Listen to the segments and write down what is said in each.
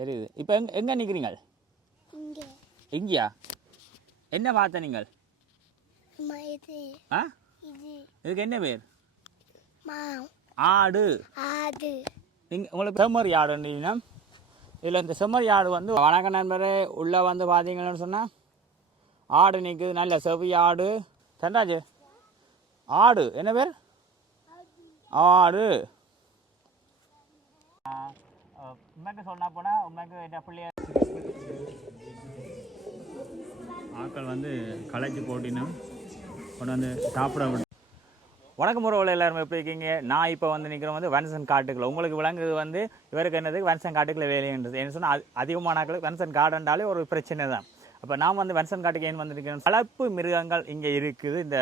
தெரியுது. இப்போ எங்க எங்கே நிற்கிறீங்க இங்கேயா? என்ன பார்த்த நீங்கள்? ஆ? இது. இதுக்கு என்ன பேர்? ஆடு. ஆடு. நீங்கள் உங்களுக்கு செம்மறி ஆடுன்றீங்கன்னா இதில் இந்த செம்மறி ஆடு வந்து வணக்க நண்பரே உள்ளே வந்து பார்த்தீங்கன்னு சொன்னால் ஆடு நிற்குது நல்ல செவி ஆடு. தண்டாஜு ஆடு. என்ன பேர்? ஆடு. உண்மைக்கு சொன்னா போனால் உண்மைக்கு என்ன பிள்ளைய ஆட்கள் வந்து களைச்சி போட்டினும் கொண்டு வந்து சாப்பிட விட்டு வணக்கம் உறவுகள் எல்லாரும் எப்படி இருக்கீங்க? நான் இப்போ வந்து நிற்கிறோம் வந்து வன்சன் காட்டுக்குள்ள. உங்களுக்கு விளங்குது வந்து இவருக்கு என்னது? வன்சன் காட்டுக்குள்ள வேலைன்றது என்ன சொன்னால் அதிகமான ஆட்களுக்கு வன்சன் காடுன்றாலே ஒரு பிரச்சனை தான். அப்போ நான் வந்து வன்சன் காட்டுக்கு ஏன் வந்திருக்கேன் வளர்ப்பு மிருகங்கள் இங்கே இருக்குது இந்த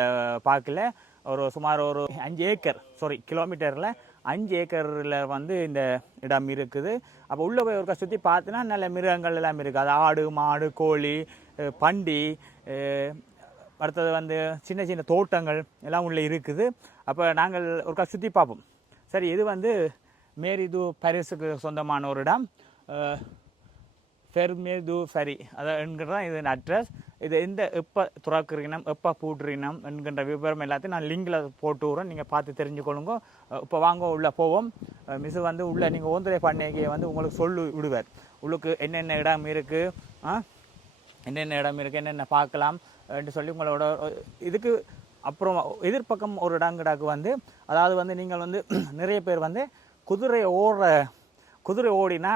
பார்க்கில் ஒரு சுமார் ஒரு அஞ்சு ஏக்கர் சாரி கிலோமீட்டரில் அஞ்சு ஏக்கரில் வந்து இந்த இடம் இருக்குது. அப்போ உள்ளே போய் ஒருக்கா சுற்றி பார்த்தீங்கன்னா நல்ல மிருகங்கள் எல்லாம் இருக்குது அது ஆடு மாடு கோழி பண்டி அடுத்தது வந்து சின்ன சின்ன தோட்டங்கள் எல்லாம் உள்ளே இருக்குது. அப்போ நாங்கள் ஒருக்கா சுற்றி பார்ப்போம் சரி இது வந்து மேரிது பாரிஸுக்கு சொந்தமான ஒரு இடம். அஹ், ஃபெர்மேது ஃபெரி அதாவது என்கிற தான் இது அட்ரஸ் இது எந்த எப்போ துறக்குறீனம் எப்போ பூட்டுறீனம் என்கின்ற விவரம் எல்லாத்தையும் நான் லிங்கில் போட்டு விட்றேன். நீங்கள் பார்த்து தெரிஞ்சுக்கொள்ளுங்க இப்போ வாங்க உள்ளே போவோம். மிஸ் வந்து உள்ளே நீங்கள் ஓந்துரை பண்ணைக்கையை வந்து உங்களுக்கு சொல்லி விடுவார். உள்ளுக்கு என்னென்ன இடம் இருக்குது ஆ என்னென்ன இடம் இருக்குது என்னென்ன பார்க்கலாம்? என்று சொல்லி உங்களோட இதுக்கு அப்புறம் எதிர்ப்பக்கம் ஒரு இடங்கடாக்கு வந்து அதாவது வந்து நீங்கள் வந்து நிறைய பேர் வந்து குதிரை ஓடுற குதிரை ஓடினா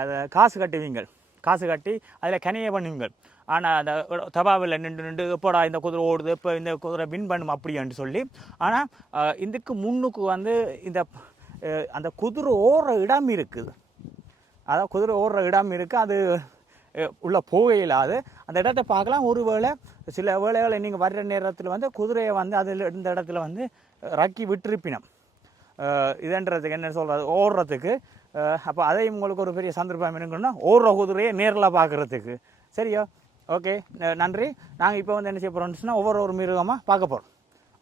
அதை காசு கட்டுவீங்கள். காசு கட்டி அதில் கனியை பண்ணுங்கள். ஆனால் அந்த தபாவில் நின்று நின்று எப்போடா இந்த குதிரை ஓடுது இப்போ இந்த குதிரை வின் பண்ணும் அப்படின்ட்டு சொல்லி. ஆனால் இதுக்கு முன்னுக்கு வந்து இந்த அந்த குதிரை ஓடுற இடம் இருக்குது. அதான் குதிரை ஓடுற இடம் இருக்குது. அது உள்ளே உள்ள போக இல்லாது அந்த இடத்த பார்க்கலாம். ஒரு வேளை சில வேளைகளை நீங்கள் வர்ற நேரத்தில் வந்து குதிரையை வந்து அதில் இந்த இடத்துல வந்து ரக்கி விட்டிருப்பினம். இதுன்றதுக்கு என்ன சொல்கிறது ஓடுறதுக்கு அப்போ அதையும் உங்களுக்கு ஒரு பெரிய சந்தர்ப்பம் என்னங்கன்னா ஓடுற குதிரையை நேரில் பார்க்குறதுக்கு. சரியா? ஓகே. நன்றி. நாங்கள் இப்போ வந்து என்ன செய்ய போகிறோம்னு சொன்னால் ஒவ்வொரு ஒரு மிருகமாக பார்க்க போகிறோம்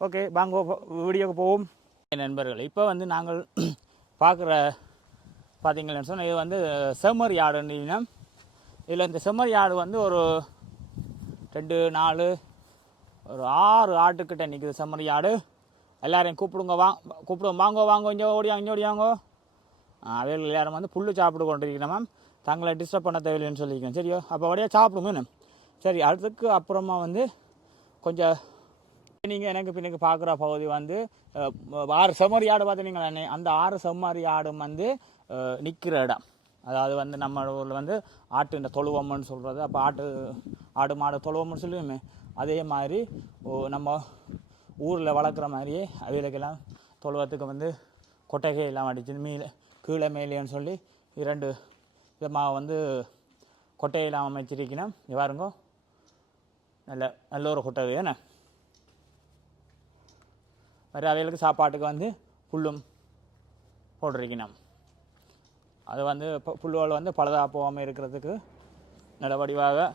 ஓகே. வாங்க வீடியோக்கு போவோம். நண்பர்கள் இப்போ வந்து நாங்கள் பார்க்குற பார்த்தீங்கன்னு சொன்னால் இது வந்து செம்மறி ஆடுன்னா இதில் இந்த செம்மறி ஆடு வந்து ஒரு ரெண்டு நாலு ஒரு ஆறு ஆட்டுக்கிட்ட நிற்கிது செம்மறி ஆடு எல்லாரையும் கூப்பிடுங்க வா கூப்பிடுவோம். வாங்கோ வாங்க இங்கே ஓடியாங்க இங்கே ஓடியாங்கோ அவைகள் எல்லாரும் வந்து புல்லு சாப்பிட்டு கொண்டிருக்கிறோம் தங்களை டிஸ்டர்ப் பண்ண தேவையில்லைன்னு சொல்லியிருக்கேன் சரியோ? அப்போ அப்படியே சாப்பிடுங்க சரி அதுக்கு அப்புறமா வந்து கொஞ்சம் நீங்கள் எனக்கு பின்னுக்கு பார்க்குற பகுதி வந்து ஆறு செம்மறி ஆடு பார்த்தீங்களா அந்த ஆறு செம்மறி ஆடும் வந்து நிற்கிற இடம். அதாவது வந்து நம்ம ஊரில் வந்து ஆட்டு இந்த தொழுவம்னு சொல்கிறது அப்போ ஆட்டு ஆடு மாடு தொழுவம்னு சொல்லுவோமே அதே மாதிரி ஓ, நம்ம ஊரில் வளர்க்குற மாதிரியே அவைகளுக்கெல்லாம் தொழுவத்துக்கு வந்து கொட்டகை எல்லாம் அடிச்சு மீன் கீழே மேலேன்னு சொல்லி இரண்டு விதமாக வந்து கொட்டையில் அமைச்சிருக்கணும். இங்க நல்ல நல்ல ஒரு கொட்டை என்ன? வேறு அவைகளுக்கு சாப்பாட்டுக்கு வந்து புல்லும் போட்டிருக்கணும். அது வந்து பு- புல்லுகள் வந்து பழுதாக போகாமல் இருக்கிறதுக்கு நல்ல வடிவாக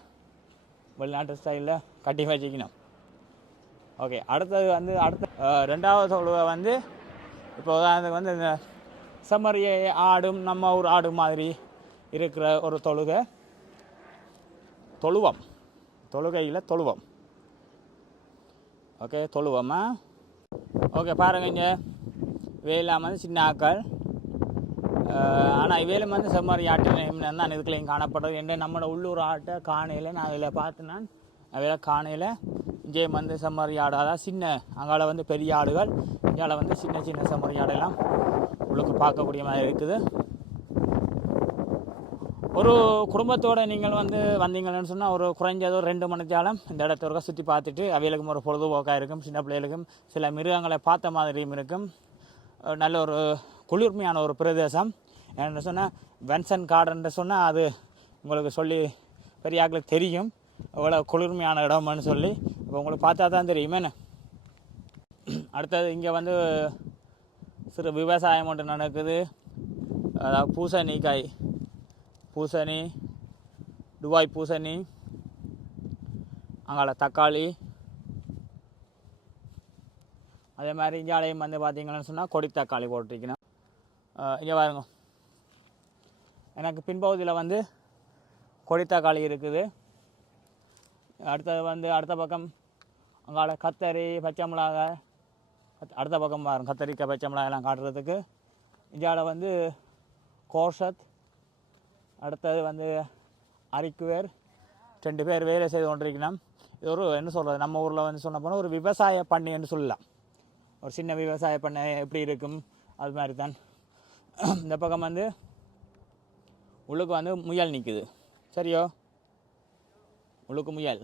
வெளிநாட்டு ஸ்டைலில் கட்டி வச்சுக்கணும். ஓகே அடுத்தது வந்து அடுத்த ரெண்டாவது தொழுவை வந்து இப்போ உதாரணத்துக்கு வந்து இந்த செம்மறியை ஆடும் நம்ம ஒரு ஆடு மாதிரி இருக்கிற ஒரு தொழுகை. தொழுவம். தொழுகையில் தொழுவம். ஓகே தொழுவமா? ஓகே பாருங்க இங்கே. வேலாம் வந்து சின்ன ஆக்கள். ஆனால் வேலும் வந்து செம்மறி ஆட்டு தான் இதுக்குலையும் காணப்படுறது என்ன நம்மளோட உள்ளூர் ஆட்டை காணையில் நான் அதில் பார்த்து நான் அதில் காணையில் இங்கே வந்து செம்மறி ஆடு. அதாவது சின்ன அங்கால வந்து பெரிய ஆடுகள். இங்கால வந்து சின்ன சின்ன செம்மறி ஆடெல்லாம் உங்களுக்கு பார்க்கக்கூடிய மாதிரி இருக்குது. ஒரு குடும்பத்தோடு நீங்கள் வந்து வந்தீங்கன்னு சொன்னால் ஒரு குறைஞ்சது ஒரு ரெண்டு மணித்தாலும் இந்த இடத்த ஒருக்கா சுற்றி பார்த்துட்டு அவைகளுக்கும் ஒரு பொழுதுபோக்காக இருக்கும். சின்ன பிள்ளைகளுக்கும் சில மிருகங்களை பார்த்த மாதிரியும் இருக்கும். நல்ல ஒரு குளிர்மையான ஒரு பிரதேசம். என்ன சொன்னால் வென்சன் கார்டுன்னு சொன்னால் அது உங்களுக்கு சொல்லி பெரிய ஆட்களுக்கு தெரியும். எவ்வளோ குளிர்மையான இடம்னு சொல்லி. இப்போ உங்களுக்கு பார்த்தா தான் தெரியுமேன்னு அடுத்தது இங்கே வந்து சிறு விவசாயம் ஒன்று நடக்குது. அதாவது பூசணிக்காய் பூசணி துபாய் பூசணி அங்கால தக்காளி. அதே மாதிரி இந்தியாலையும் வந்து பார்த்தீங்கன்னு சொன்னால் கொடி தக்காளி போட்டிருக்கணும் இங்கே பாருங்க. எனக்கு பின்பகுதியில் வந்து கொடித்தக்காளி இருக்குது. அடுத்தது வந்து அடுத்த பக்கம் அங்கால கத்தரி பச்சை மிளகாய் அடுத்த பக்கம் பாருங்க கத்தரிக்காய் பச்சை மிளகாய் எல்லாம் காட்டுறதுக்கு. இந்தியாவில் வந்து கோஷத் அடுத்தது வந்து அரிக்குவேர் ரெண்டு பேர் வேலை செய்து கொண்டிருக்கணும். இது ஒரு என்ன சொல்கிறது நம்ம ஊரில் வந்து சொன்ன போனால் ஒரு விவசாய பண்ணைன்னு சொல்லலாம். ஒரு சின்ன விவசாய பண்ணை எப்படி இருக்கும் அது மாதிரி தான். இந்த பக்கம் வந்து உள்ளுக்கு வந்து முயல் நிற்குது சரியோ? உள்ளுக்கு முயல்.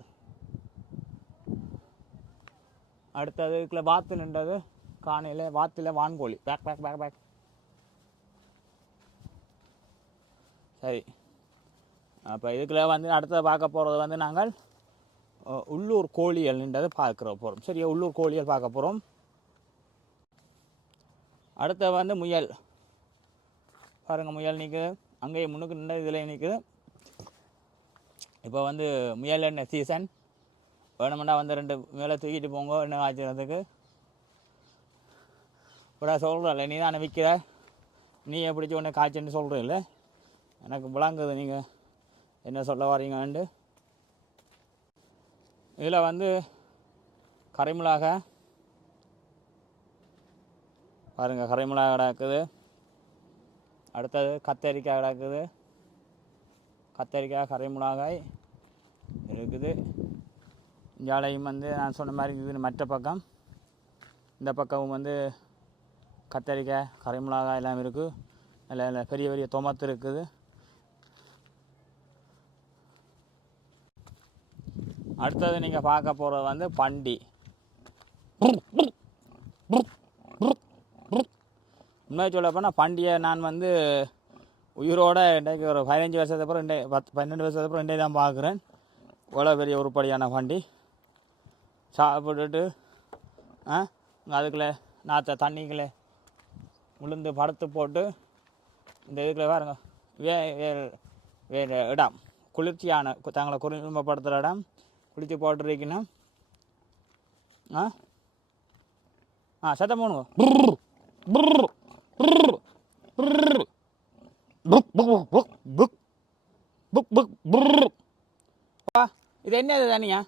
அடுத்தது இதுக்குள்ள வாத்து நின்றது காணையில் வாத்தில் வான்கோழி. பேக் பேக் பேக் பேக் சரி. அப்போ இதுக்குள்ள வந்து அடுத்தது பார்க்க போகிறது வந்து நாங்கள் உள்ளூர் உள்ளூர் நின்றதை பார்க்குற போகிறோம் சரியா? உள்ளூர் கோழிகள் பார்க்க போகிறோம் அடுத்தது வந்து முயல். பாருங்கள் முயல் நிற்குது அங்கேயே முன்னுக்கு நின்று இதில் நிற்குது இப்போ வந்து முயல் என்ன சீசன் வேணுமெண்டா வந்து ரெண்டு மேலே தூக்கிட்டு போங்க என்ன ஆச்சுறதுக்கு இப்படா சொல்கிறல்ல நீ தானே விற்கிற நீ பிடிச்சி உடனே காய்ச்சன்னு சொல்கிறீல்ல எனக்கு விளங்குது நீங்கள் என்ன சொல்ல வரீங்கன்ட்டு. இதில் வந்து கரைமிளகா பாருங்கள் கரைமிளகா கிடக்குது. அடுத்தது கத்தரிக்காய் கிடக்குது. கத்தரிக்காய் கரைமிளகாய் இருக்குது. ஜாலையும் வந்து நான் சொன்ன மாதிரி இது மற்ற பக்கம். இந்த பக்கமும் வந்து கத்தரிக்காய் கரைமிளகாய் எல்லாம் இருக்குது நல்ல நல்ல பெரிய பெரிய தொமத்து இருக்குது. அடுத்தது நீங்கள் பார்க்க போகிறது வந்து பண்டி. உண்மையை சொல்ல போனால் பண்டியை நான் வந்து உயிரோட இன்றைக்கு ஒரு பதினஞ்சு வருஷத்துக்கு அப்புறம் ரெண்டே பத்து பன்னெண்டு வருஷத்துக்கு அப்புறம் ரெண்டே தான் பார்க்குறேன். இவ்வளோ பெரிய உருப்படியான பண்டி. சாப்பிட்டுட்டு அதுக்குள்ளே நாற்ற தண்ணிக்குள்ளே உளுந்து படுத்து போட்டு இந்த இதுக்குள்ளே பாருங்க வே வேறு வேறு இடம். குளிர்ச்சியான தங்களை குடும்பப்படுத்துகிற இடம். குளித்து போட்டுருக்கீங்கன்னா ஆ ஆ சத்தம் போகணும் இது என்ன இது தனியா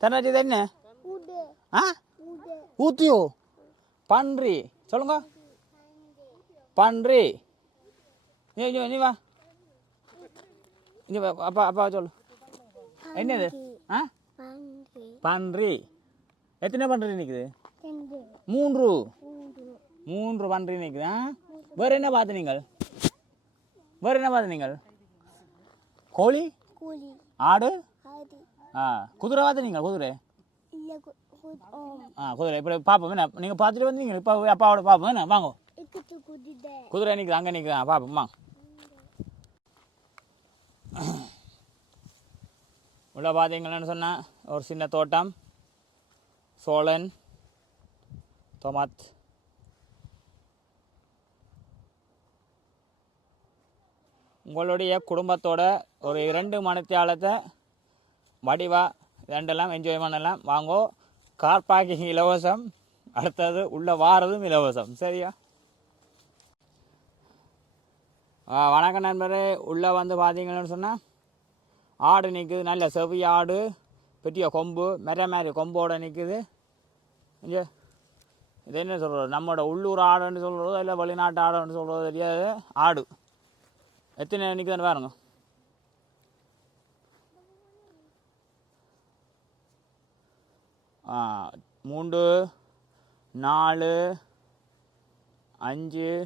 தன்னாச்சு இது என்ன? ஆ? ஊத்தியோ? பன்றி. சொல்லுங்க. பன்றி. நீ நீ வா. நீ அப்பா அப்பா சொல்லு. என்னது? ஆ? பன்றி. எத்தனை பன்றி நிற்குது மூன்று. மூன்று பன்றி நிற்குது ஆ வேறு என்ன பார்த்து நீங்கள்? வேறு என்ன பார்த்து நீங்கள்? கோழி? ஆடு? ஆ. குதிரை பார்த்து நீங்கள் குதிரை? ஆ குதிரை இப்படி பார்ப்போம் என்ன? நீங்கள் பார்த்துட்டு வந்தீங்க இப்போ அப்பாவோட பார்ப்போம் என்ன? வாங்க. குதிரை. நிற்குது அங்கே நிற்குது ஆ பார்ப்போம் வாங்க. உள்ள பார்த்தீங்கன்னு சொன்னால் ஒரு சின்ன தோட்டம். சோழன் தொமாத். உங்களுடைய குடும்பத்தோட ஒரு இரண்டு மணித்தியாலத்தை வடிவா ரெண்டெல்லாம் என்ஜாய் பண்ணலாம். வாங்கோ. கார் பார்க்கிங் இலவசம் அடுத்தது உள்ளே வாரதும் இலவசம். சரியா? வணக்க வணக்கம் நண்பரே. உள்ளே வந்து பார்த்தீங்கன்னு சொன்னால் ஆடு நிற்குது நல்ல செவி ஆடு பெரிய கொம்பு மெர மாதிரி கொம்போட நிற்குது இது என்ன சொல்கிறது நம்மளோட உள்ளூர் ஆடுன்னு சொல்கிறதோ இல்லை வெளிநாட்டு ஆடுன்னு சொல்கிறதோ தெரியாது. ஆடு. எத்தனை நிற்குதுன்னு பாருங்க. மூன்று நாலு அஞ்சு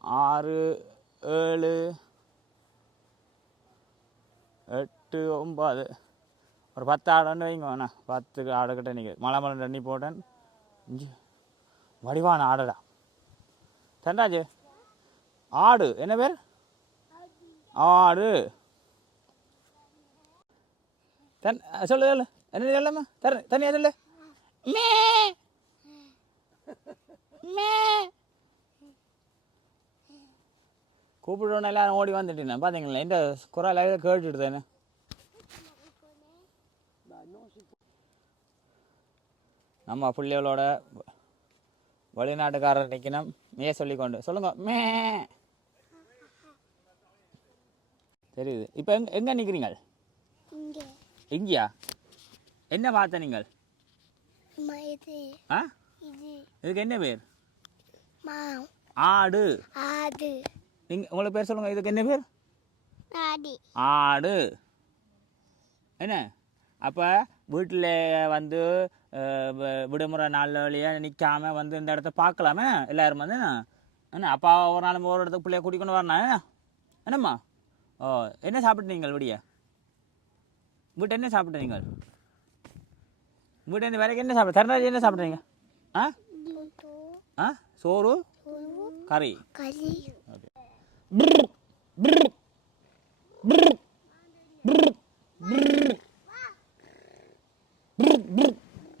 ஆறு ஏழு எட்டு ஒம்பது ஒரு பத்து ஆடுன்னு வைங்க வேணா பத்து ஆடுக்கிட்ட நீங்கள் மலை மலை தண்ணி போட்டேன். இஞ்சி வடிவான ஆடடா. தண்டாஜு. ஆடு. என்ன பேர்? ஆடு. தன் சொல்லு சொல்லு. என்ன சொல்லம்மா தர தனியா சொல்லு. மே. மே. கூப்பிடுறோன்னு எல்லாரும் ஓடி வந்துட்டேன் பார்த்தீங்களா இந்த குரல் கேட்டுட்டு தானே நம்ம பிள்ளைகளோட வெளிநாட்டுக்காரர் நிற்கணும் மே சொல்லிக்கொண்டு. சொல்லுங்க. மே. தெரியுது. இப்போ எங்க எங்கே நிற்கிறீங்க இங்க. எங்கேயா என்ன பார்த்த நீங்கள்? இதுக்கு என்ன பேர்? ஆடு. ஆடு. நீங்கள் உங்களுக்கு பேர் சொல்லுங்கள் இதுக்கு என்ன பேர்? ஆடி. என்ன? அப்போ வீட்டில் வந்து விடுமுறை நாளில் வழியா நிற்காம வந்து இந்த இடத்த பார்க்கலாமே எல்லாரும் வந்து? என்ன? அப்பா ஒரு நாள் ஒரு இடத்துக்கு பிள்ளைய கூட்டிக்கொண்டு வரணும். என்ன? என்னம்மா? ஓ என்ன சாப்பிட்டீங்க விடிய? வீட்டை என்ன சாப்பிட்டீங்க வீட்டை வேலைக்கு என்ன சாப்பிட தரநாஜி என்ன சாப்பிட்றீங்க? ஆ? ஆ? சோறு? கறி? கறி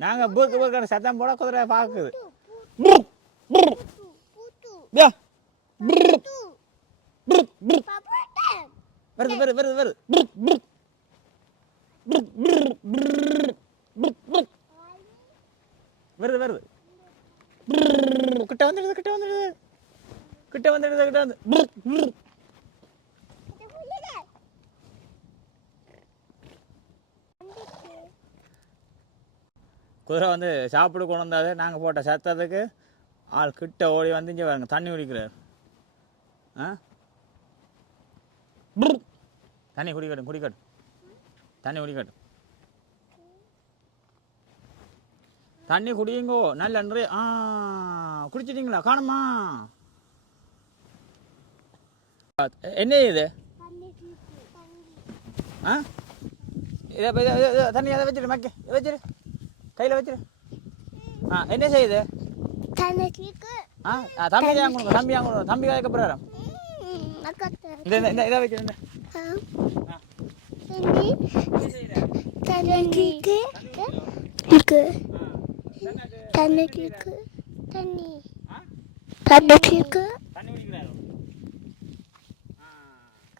நாங்கள் பூக்கு பூக்கு சத்தம் போட குதிரை பார்க்குது வருது வருது வருது வருது. வருது வருது. கிட்ட வந்துடுது கிட்ட வந்துடுது. கிட்ட வந்துடுது கிட்ட வந்து. குதிரை வந்து சாப்பிட கொண்டு வந்தாது நாங்கள் போட்ட சத்தத்துக்கு ஆள் கிட்ட ஓடி வந்து இங்கே பாருங்க தண்ணி குடிக்கிறார். ஆ? தண்ணி குடிக்கட்டும் குடிக்கட்டும். தண்ணி குடிக்கட்டும். தண்ணி குடியுங்கோ நல்ல நிறைய ஆ குடிச்சிட்டீங்களா? காணுமா? என்ன இது? ஆ? இதை தண்ணி அதை வச்சிரு மக்கே. இதை வச்சிரு. கையில் வச்சிரு. ஆ என்ன செய்யுது? ஆ தம்பி தான் கொடுங்க தம்பி தான் கொடுங்க. தம்பி அப்புறம் மக்கத்து இந்த இந்த- இதை வச்சிரு இந்த ஆ. தண்ணி. தண்ணி. தீக்கு தண்ணி ஆ தண்ணி. தண்ணி தீக்கு தண்ணி குடிக்கிறாரு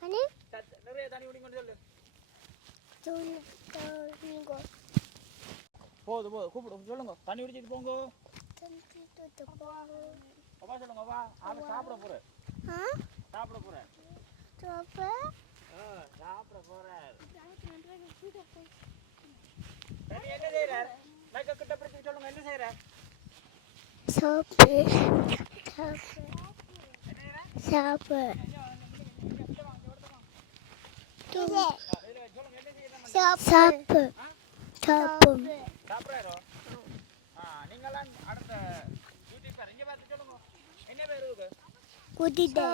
கனி நிறைய தண்ணி குடிக்கணும் சொல்லு தோணி தோணிங்கோ. போதும் போதும் கூப்பிடு சொல்லுங்க. தண்ணி குடிச்சிட்டு போங்க. தண்ணி தீத்து போகும் அப்பா சொல்லுங்க அப்பா. அவன் சாப்பிட போகிறேன் ஆ? சாப்பிட போகிறேன் சோப்பு ஆ சாப்பிட போகிறேன் தண்ணி என்ன செய்கிறார் மைக்க கிட்ட பிடிச்சி சொல்லுங்க என்ன சோப்பு சோப்பு சோப்பு சோப்பு சோப்பு சாப்பிட்றாரோ ஆ நீங்களாம் அடுத்த யூடியூபர் இங்கே பார்த்து சொல்லுங்க என்ன பேர் இருக்கு குதிடே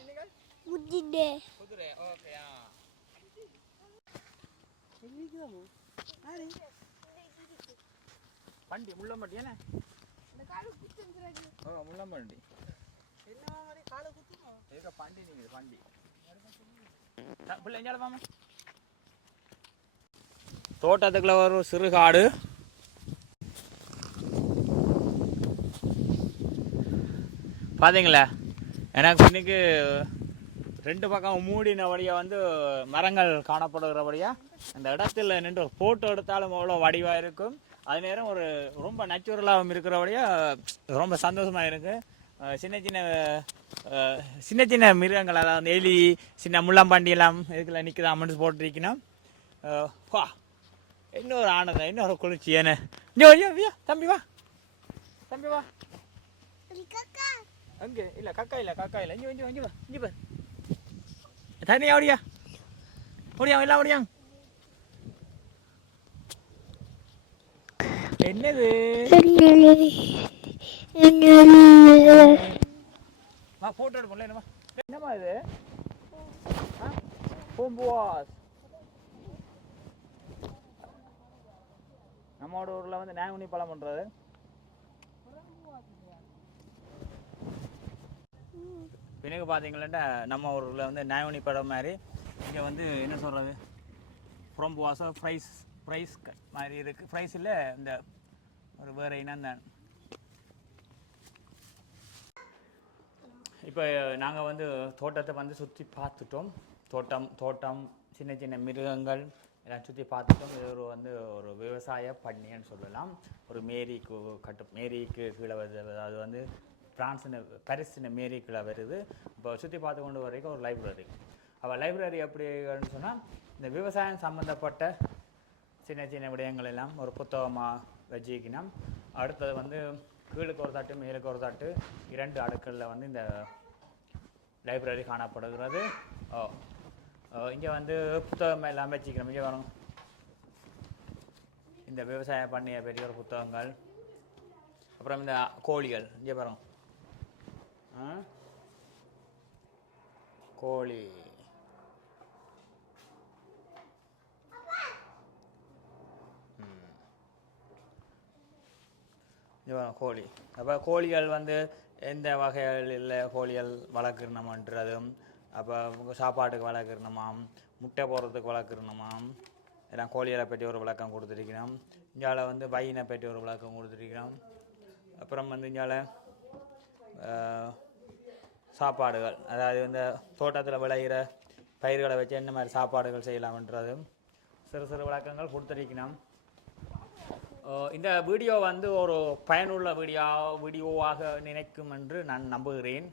நீங்கள் குதிடே குதிரை ஓகே ஆ பண்டி முள்ளம்பண்டி என்ன? ஓ முள்ளம்பண்டி ஏக பண்டி நீங்க பண்டி. த- பிள்ளை எஞ்சால மாமா தோட்டத்துக்குள்ள ஒரு சிறு காடு. பாத்தீங்களா? எனக்கு இன்னைக்கு ரெண்டு பக்கம் மூடின வழியாக வந்து மரங்கள் காணப்படுகிறபடியா அந்த இடத்துல நின்று ஒரு ஃபோட்டோ எடுத்தாலும் அவ்வளோ வடிவாக இருக்கும். அது நேரம் ஒரு ரொம்ப நேச்சுரலாகவும் இருக்கிறபடியா ரொம்ப சந்தோஷமாக இருக்கு. அஹ் சின்ன சின்ன சின்ன சின்ன மிருகங்கள் அதாவது எலி சின்ன முள்ளம்பாண்டி எல்லாம் இதுக்குள்ள நிற்குதாமன்னு போட்டிருக்கணும். வா இன்னொரு ஆனந்தம் இன்னொரு குளிர்ச்சி ஏன்னு ஐயா தம்பி வா. தம்பி வா. அங்கே இல்லை கக்கா இல்லை கக்கா இல்லை. இங்கே இங்கே இங்கே வா இங்கே பாரு தனியா ஓடியா ஓடியா எல்லாம் ஓடியா என்னது வா போட்டோ எடுப்போம்ல என்னமா என்னம்மா இது ஆ பூம்புவாஸ் நம்மளோட ஊரில் வந்து நாங்குனி பழம் பண்ணுறது பிறகு பார்த்தீங்களா நம்ம ஊரில் வந்து நாங்குனி படம் மாதிரி இங்கே வந்து என்ன சொல்கிறது ஃப்ரம்புவாசம் ஃப்ரைஸ் ஃப்ரைஸ் மாதிரி இருக்குது ஃப்ரைஸ் இல்லை இந்த ஒரு வேறு இனம் தான் இப்போ நாங்கள் வந்து தோட்டத்தை வந்து சுற்றி பார்த்துட்டோம். தோட்டம் தோட்டம் சின்ன சின்ன மிருகங்கள் எல்லாம் சுற்றி பார்த்துட்டோம். இது ஒரு வந்து ஒரு விவசாய பண்ணின்னு சொல்லலாம். ஒரு மேரிக்கு கட்டு மேரிக்கு கீழே அது வந்து பிரான்ஸின் பரிசின மேரிக்கில் வருது. இப்போ சுற்றி பார்த்து கொண்டு வரைக்கும் ஒரு லைப்ரரி அப்போ லைப்ரரி எப்படின்னு சொன்னால் இந்த விவசாயம் சம்மந்தப்பட்ட சின்ன சின்ன விடயங்கள் எல்லாம் ஒரு புத்தகமாக வச்சுக்கணும் அடுத்தது வந்து கீழுக்கு ஒரு தட்டு மேலுக்கு ஒரு தட்டு இரண்டு அடுக்களில் வந்து இந்த லைப்ரரி காணப்படுகிறது. ஓ இங்கே வந்து புத்தகம் எல்லாம் வச்சுக்கிறோம் இங்கே வரும் இந்த விவசாயம் பண்ணிய பெரிய ஒரு புத்தகங்கள். அப்புறம் இந்த கோழிகள் இங்கே பாருங்கள் கோழி. கோழி. அப்போ கோழிகள் வந்து எந்த வகைகளில் கோழிகள் வளர்க்குறணுமன்றதும் அப்போ சாப்பாட்டுக்கு வளர்க்கிறணுமாம் முட்டை போடுறதுக்கு வளர்க்குறணுமாம் எல்லாம் கோழிகளை பற்றி ஒரு விளக்கம் கொடுத்துருக்கிறோம். இங்கால வந்து பையனை பற்றி ஒரு விளக்கம் கொடுத்துருக்கிறோம். அப்புறம் வந்து இங்கால சாப்பாடுகள். அதாவது இந்த தோட்டத்தில் விளைகிற பயிர்களை வச்சு என்ன மாதிரி சாப்பாடுகள் செய்யலாம்ன்றதும் சிறு சிறு விளக்கங்கள் கொடுத்துருக்கணும். இந்த வீடியோ வந்து ஒரு பயனுள்ள வீடியோ வீடியோவாக நினைக்கும் என்று நான் நம்புகிறேன்.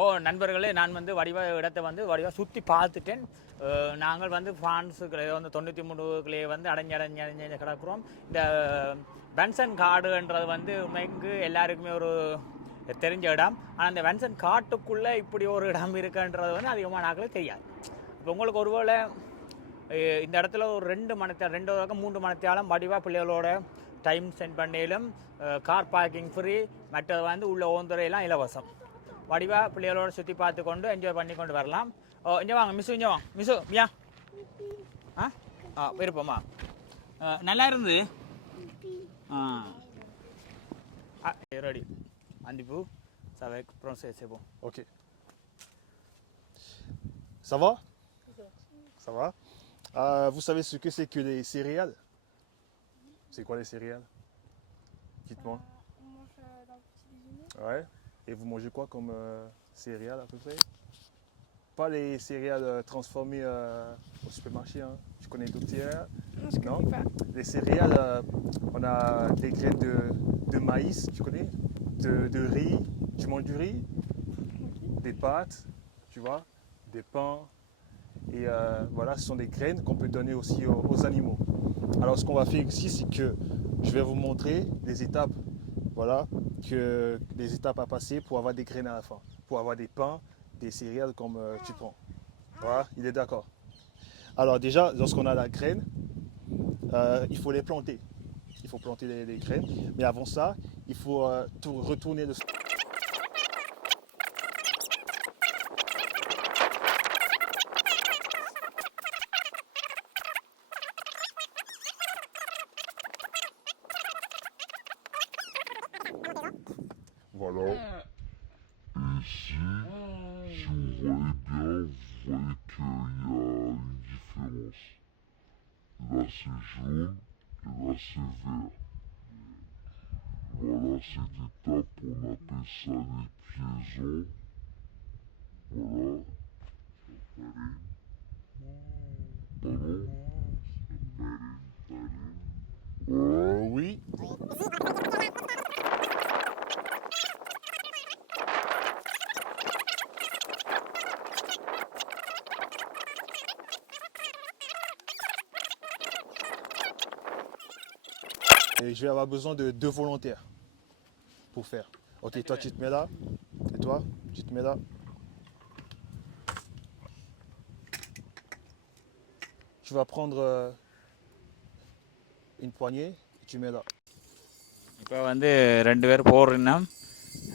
ஓ நண்பர்களே நான் வந்து வடிவ இடத்தை வந்து வடிவாக சுற்றி பார்த்துட்டேன். நாங்கள் வந்து ஃப்ரான்ஸுக்குள்ளே வந்து தொண்ணூற்றி மூணுக்குள்ளேயே வந்து அடைஞ்சு அடைஞ்சு அடைஞ்சு கிடக்குறோம். இந்த பென்சன் காடுன்றது வந்து உண்மைக்கு எல்லாருக்குமே ஒரு தெரிஞ்ச இடம். ஆனால் அந்த வென்சன் காட்டுக்குள்ளே இப்படி ஒரு இடம் இருக்குன்றது வந்து அதிகமான ஆக்களுக்கு தெரியாது. இப்போ உங்களுக்கு ஒருவேளை இந்த இடத்துல ஒரு ரெண்டு மணி ரெண்டு வரைக்கும் மூன்று மணத்தாலும் வடிவாக பிள்ளைகளோட டைம் ஸ்பெண்ட் பண்ணிலும் கார் பார்க்கிங் ஃப்ரீ மற்றது வந்து உள்ள ஓந்துறையெல்லாம் இலவசம். வடிவாக பிள்ளைகளோட சுற்றி பார்த்து கொண்டு என்ஜாய் பண்ணி கொண்டு வரலாம். ஓ இங்கே வாங்க மிஸ்ஸு இங்கே வாங்க மிஸ்ஸு மியா. ஆ? ஆ விருப்பமா? நல்லா இருந்தது ஆ. Ready Andy Bou, ça va être français, c'est bon. Ok. Ça va? Ça va. Euh, vous savez ce que c'est que les céréales? C'est quoi les céréales? Dites-moi. Euh, on mange euh, dans le petit déjeuner. Ouais. Et vous mangez quoi comme céréales à peu près? Pas les céréales transformées au supermarché. Hein. Je connais d'autres céréales? Non, Les céréales, on a des graines de maïs, tu connais? De, de riz. Tu manges du riz? Des pâtes, tu vois Des pains. Et euh, voilà, ce sont des graines qu'on peut donner aussi aux, aux animaux. Alors, ce qu'on va faire ici, c'est que je vais vous montrer les étapes. Voilà, que les étapes à passer pour avoir des graines à la fin. Pour avoir des pains, des céréales comme euh, tu prends. Voilà, il est d'accord. Alors déjà, lorsqu'on a la graine, euh, il faut les planter. Il faut planter les, les graines. Mais avant ça, il faut euh, tout retourner le Voilà. Ici, si vous voyez bien, vous voyez qu'il y a une différence. Là c'est jaune et là c'est vert. On appelle ça les piaisons. Oui. Et je vais avoir besoin de deux volontaires pour faire. Ok, toi tu te mets là. Et toi, tu te mets là. Tu vas prendre euh, une poignée et tu mets là. இப்போ வந்து ரெண்டு பேர் போடுறீங்கன்னா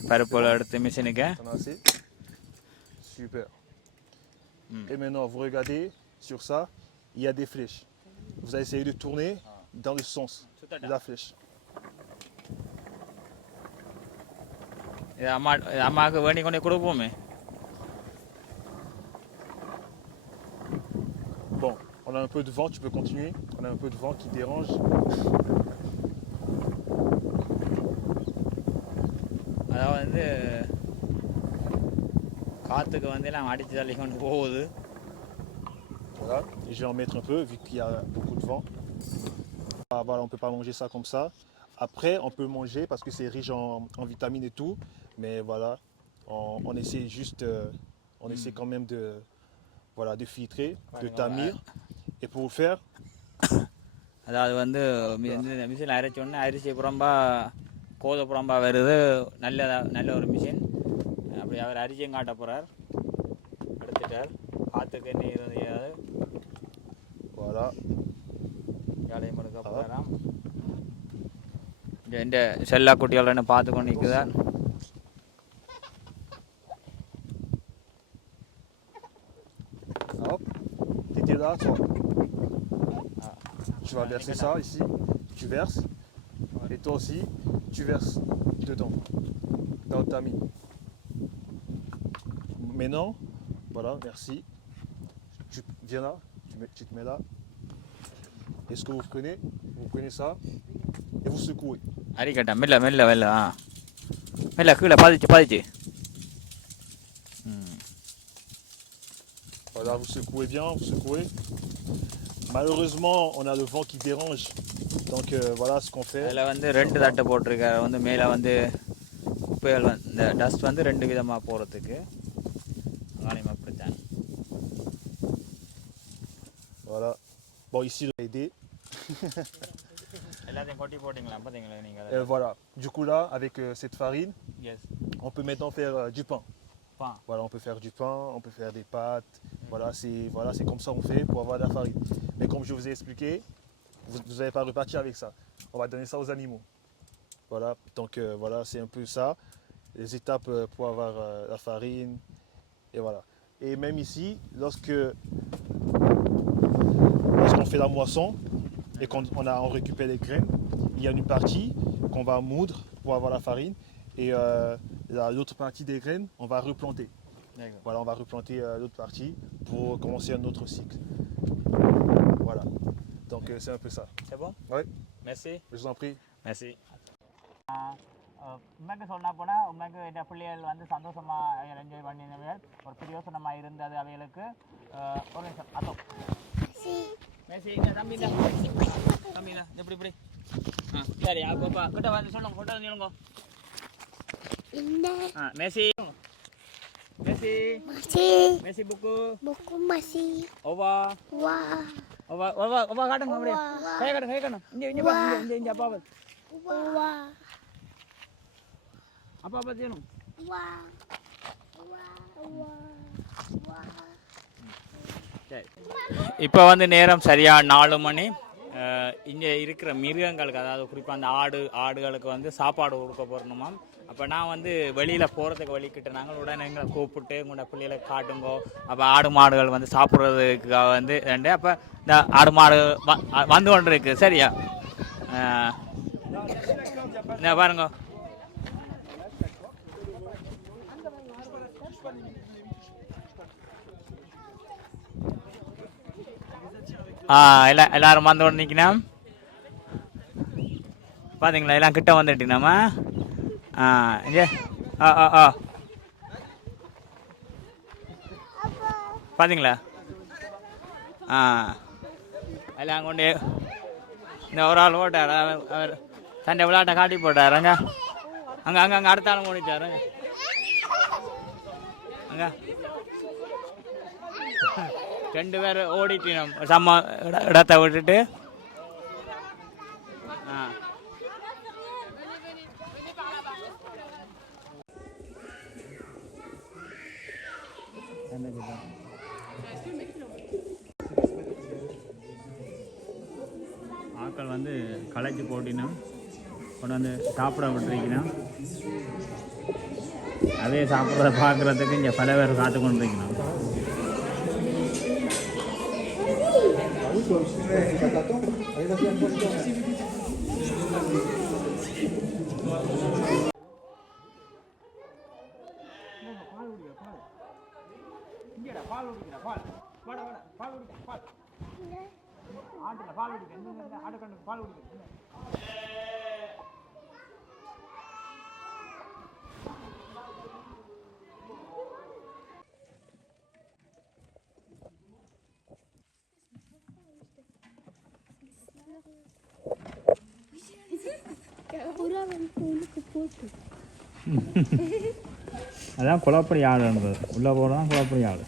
பருப்புல எடுத்து மிஷினுக்கு T'en as assez Super. Hmm. Et maintenant, vous regardez sur ça, il y a des flèches. Vous allez essayer de tourner dans le sens de la flèche. இது அம்மா இது அம்மாவுக்கு வேண்டி கொண்டு கொடுப்போமே Bon, on a un peu de vent, tu peux continuer. On a un peu de vent qui dérange. அதாவது வந்து காற்றுக்கு வந்து எல்லாம் அடித்து தள்ளி கொண்டு போகுது Voilà. Et je vais en mettre un peu vu qu'il y a beaucoup de vent. Ah, voilà, on ne peut pas manger ça comme ça. Après, on peut manger parce que c'est riche en, en vitamines et tout. Mais voilà, on, on essaie juste, euh, on essaie quand même de, voilà, de filtrer, de tamir. Et pour faire, அதாவது வந்து மி- இந்த machine அரைச்ச உடனே அரிசி புறம்பா கோத புறம்பா வருது. நல்ல நல்ல ஒரு மிஷின். அப்படி அவர் அரிசியும் காட்ட போகிறார் எடுத்துட்டார். காற்றுக்கு நீர் ஏதாவது voilà, வேலையும் எடுக்க போகிறாராம் இந்த செல்லா குட்டிகள் பார்த்து கொண்டு நிற்குதார் là, ah. Tu vas verser ça ici, tu verses, et toi aussi, tu verses dedans, dans ta mine. Maintenant, voilà, merci. Tu viens là, tu, mets, tu te mets là. Est-ce que vous prenez Vous prenez ça et vous secouez. Allez, gars, mets-la, mets-la, mets-la. Hein. Mets-la, que la pas de vous secouez bien, vous secouez. Malheureusement, on a le vent qui dérange. Donc euh, voilà ce qu'on fait. அதில் வந்து ரெண்டு தட்டை போட்டிருக்காரு வந்து மேலே வந்து குப்பைகள் வந்து இந்த டஸ்ட் வந்து ரெண்டு விதமாக போகிறதுக்கு காலியம் அப்படித்தான் Voilà. Bon, ici, il a aidé. எல்லாத்தையும் கொட்டி போட்டிங்களா பார்த்தீங்களா Et நீங்கள் voilà. Du coup, là, avec euh, cette farine, S on peut maintenant faire euh, du pain. பா Voilà, on peut faire du pain, on peut faire des pâtes. voilà, c'est voilà, comme ça on fait pour avoir de la farine. Mais comme je vous ai expliqué, vous n'allez pas repartir avec ça. On va donner ça aux animaux. Voilà, donc euh, voilà, c'est un peu ça. Les étapes euh, pour avoir euh, la farine. Et voilà. Et même ici, lorsque lorsqu'on fait la moisson et qu'on on on récupère les graines, il y a une partie qu'on va moudre pour avoir la farine. Et la- l'autre partie des graines, on va replanter. Voilà, on va replanter euh, l'autre partie pour commencer un autre cycle. Voilà. Donc euh, c'est un peu ça. C'est bon? Ouais, மெர்சி je vous en prie. மெர்சி உண்மைக்கு சொன்னா போனால் உண்மைக்கு இந்த பிள்ளைகள் வந்து சந்தோஷமாக என்ஜாய் பண்ணினவர்கள். ஒரு பிரயோசனமாக இருந்தது அவைகளுக்கு. அஹ், ஒரு நிமிஷம் அதோ மெர்சி இந்த தம்பி இந்த தம்பி இந்த இப்படி இப்படி. ஆ சரி அப்பப்பா கிட்ட வந்து சொல்லுங்க கிட்ட வந்து சொல்லுங்க Ini ஆ மெர்சி மெர்சி masih. மெர்சி புக்கு buku masih. ஓவா wah ஓவா ஓவா ஓவா காட்டுங்க அப்படியே கை காட்டுங்க கை காட்டுங்க இங்கே இங்கே பாருங்க இங்கே இங்கே அப்பா பாத்து wah அப்பா பார்த்து wah wah wah wah சரி இப்போ வந்து நேரம் சரியாக நாலு மணி. இங்கே இருக்கிற மிருகங்களுக்கு அதாவது குறிப்பாக அந்த ஆடு ஆடுகளுக்கு வந்து சாப்பாடு கொடுக்க போகிறணுமாம் அப்போ நான் வந்து வெளியில் போகிறதுக்கு வழிக்கிட்டு நாங்கள் உடனே எங்களை கூப்பிட்டு உங்களோட பிள்ளைகளை காட்டுங்கோ. அப்போ ஆடு மாடுகள் வந்து சாப்பிட்றதுக்காக வந்து ரெண்டு அப்போ இந்த ஆடு மாடு வ- வந்து கொண்டு சரியா? இந்த பாருங்க. ஆ எல்லா எல்லாரும் வந்து கொண்டு நிற்கணும் பார்த்தீங்களா எல்லாம் கிட்ட வந்துட்டினாமா நம்ம இங்கே. ஆ ஆ ஆ. பார்த்தீங்களா ஆ. எல்லாம் கொண்டு இந்த ஒரு ஆள் ஓட்டார் அவர் அவர் சண்டை விளையாட்டை காட்டி போட்டாருங்க அங்கே. அங்கே அங்கே அடுத்த ஆள் ஓடிட்டாருங்க அங்கே. ரெண்டு பேர் ஓடிட்டினோம் சம்ம இடத்தை இடத்த விட்டுட்டு ஆக்கள் வந்து களைச்சி போட்டினா கொண்டு வந்து சாப்பிட விட்டுருக்கணும் அதே சாப்பிட்றத பார்க்குறதுக்கு இங்கே பல பேர் காத்து கொண்டு இருக்கணும் இங்கடா பால் குடிக்கிறா பால். வட வட பால் குடிக்க பால். ஆட்டுல பால் குடிக்க ஆட்டு கண்ணுக்கு பால் குடிக்க அதான் குழப்படி ஆடுன்றது உள்ளே போகிறதான் குழப்படி ஆடு